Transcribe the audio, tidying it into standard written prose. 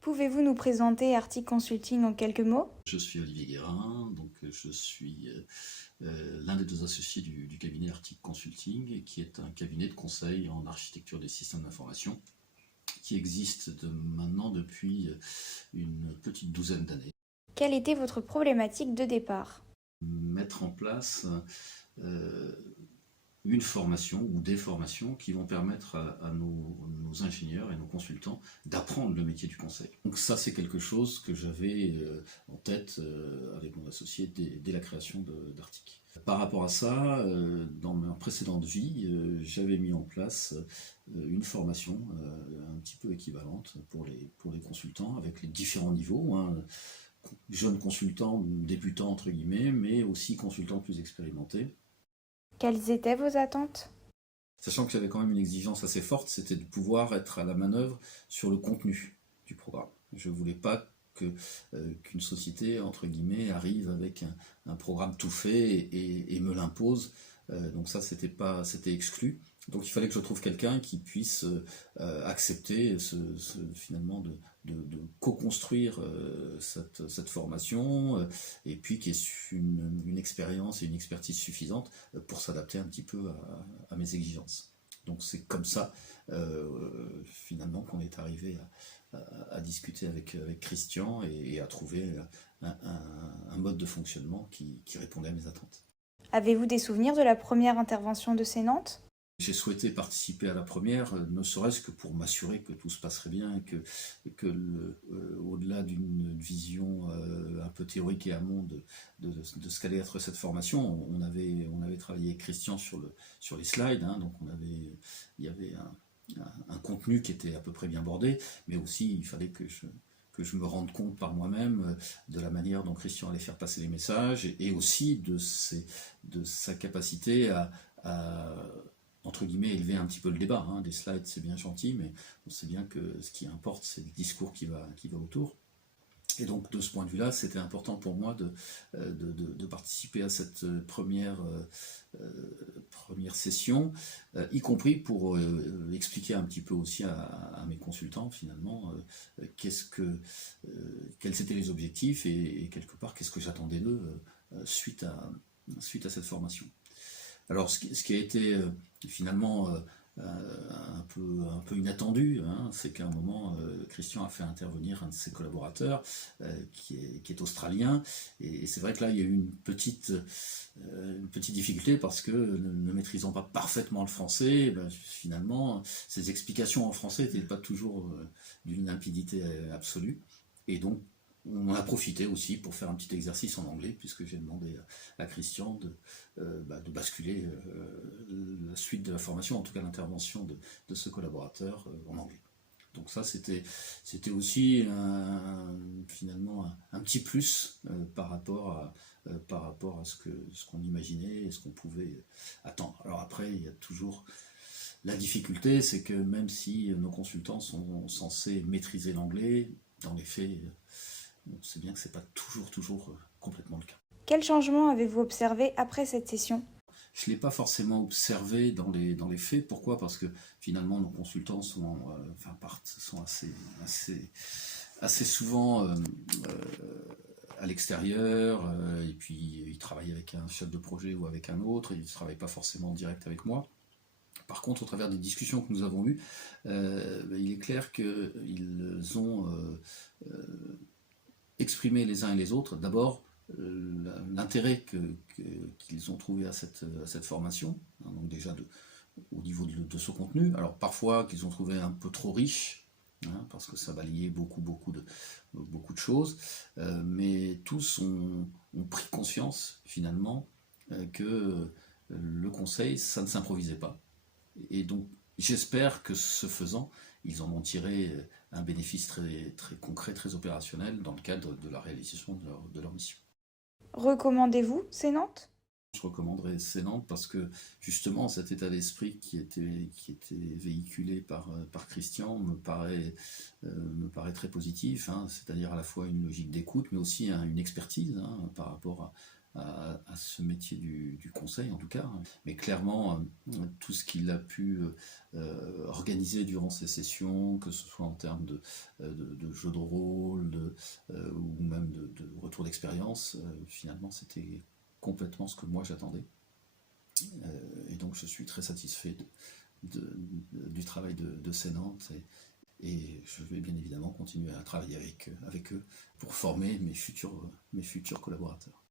Pouvez-vous nous présenter Arctic Consulting en quelques mots? Je suis Olivier Guérin, donc je suis l'un des deux associés du cabinet Arctic Consulting, qui est un cabinet de conseil en architecture des systèmes d'information, qui existe maintenant depuis une petite douzaine d'années. Quelle était votre problématique de départ? Mettre en place une formation ou des formations qui vont permettre à nos ingénieurs et nos consultants d'apprendre le métier du conseil. Donc ça, c'est quelque chose que j'avais en tête avec mon associé dès la création d'Arctic. Par rapport à ça, dans ma précédente vie, j'avais mis en place une formation un petit peu équivalente pour les consultants, avec les différents niveaux, hein, jeunes consultants, débutants entre guillemets, mais aussi consultants plus expérimentés. Quelles étaient vos attentes? Sachant que j'avais quand même une exigence assez forte, c'était de pouvoir être à la manœuvre sur le contenu du programme. Je ne voulais pas qu'une société, entre guillemets, arrive avec un programme tout fait et me l'impose. Donc ça, c'était exclu. Donc il fallait que je trouve quelqu'un qui puisse accepter finalement de co-construire cette formation et puis qui ait une expérience et une expertise suffisante pour s'adapter un petit peu à mes exigences. Donc c'est comme ça finalement qu'on est arrivé à discuter avec Christian et à trouver un mode de fonctionnement qui répondait à mes attentes. Avez-vous des souvenirs de la première intervention de Sénante? J'ai souhaité participer à la première, ne serait-ce que pour m'assurer que tout se passerait bien, au-delà d'une vision un peu théorique et amont de ce qu'allait être cette formation, on avait travaillé avec Christian sur les slides, hein, donc il y avait un contenu qui était à peu près bien bordé, mais aussi il fallait que je me rende compte par moi-même de la manière dont Christian allait faire passer les messages et aussi de sa capacité à entre guillemets, élever un petit peu le débat. Hein. Des slides, c'est bien gentil, mais on sait bien que ce qui importe, c'est le discours qui va autour. Et donc, de ce point de vue-là, c'était important pour moi de participer à cette première session, y compris pour expliquer un petit peu aussi à mes consultants, finalement, quels étaient les objectifs et quelque part, qu'est-ce que j'attendais d'eux suite à cette formation. Alors, ce qui a été finalement un peu inattendu, hein, c'est qu'à un moment, Christian a fait intervenir un de ses collaborateurs qui est australien, et c'est vrai que là, il y a eu une petite difficulté parce que ne maîtrisant pas parfaitement le français, ben, finalement, ses explications en français n'étaient pas toujours d'une limpidité absolue, et donc on en a profité aussi pour faire un petit exercice en anglais, puisque j'ai demandé à Christian de basculer la suite de la formation, en tout cas l'intervention de ce collaborateur en anglais. Donc ça, c'était aussi finalement un petit plus par rapport à ce qu'on imaginait et ce qu'on pouvait attendre. Alors après, il y a toujours la difficulté, c'est que même si nos consultants sont censés maîtriser l'anglais, dans les faits, on sait bien que c'est pas toujours complètement le cas. Quel changement avez-vous observé après cette session? Je ne l'ai pas forcément observé dans les faits. Pourquoi? Parce que finalement, nos consultants sont assez souvent à l'extérieur, et puis ils travaillent avec un chef de projet ou avec un autre, ils ne travaillent pas forcément en direct avec moi. Par contre, au travers des discussions que nous avons eues, il est clair qu'ils ont exprimé les uns et les autres, d'abord, l'intérêt qu'ils ont trouvé à cette formation, hein, donc déjà au niveau de ce contenu. Alors parfois qu'ils ont trouvé un peu trop riche, hein, parce que ça balayait beaucoup de choses, mais tous ont pris conscience finalement que le conseil, ça ne s'improvisait pas. Et donc j'espère que ce faisant, ils en ont tiré un bénéfice très, très concret, très opérationnel dans le cadre de la réalisation de leur mission. Recommandez-vous Sénante? Je recommanderais Nantes parce que justement cet état d'esprit qui était véhiculé par Christian me paraît très positif, hein, c'est-à-dire à la fois une logique d'écoute mais aussi une expertise, hein, par rapport à ce métier du conseil en tout cas. Mais clairement, tout ce qu'il a pu organiser durant ces sessions, que ce soit en termes de jeux de rôle ou même de retour d'expérience, finalement c'était complètement ce que moi j'attendais. Et donc je suis très satisfait du travail de Sénantes et je vais bien évidemment continuer à travailler avec eux pour former mes futurs collaborateurs.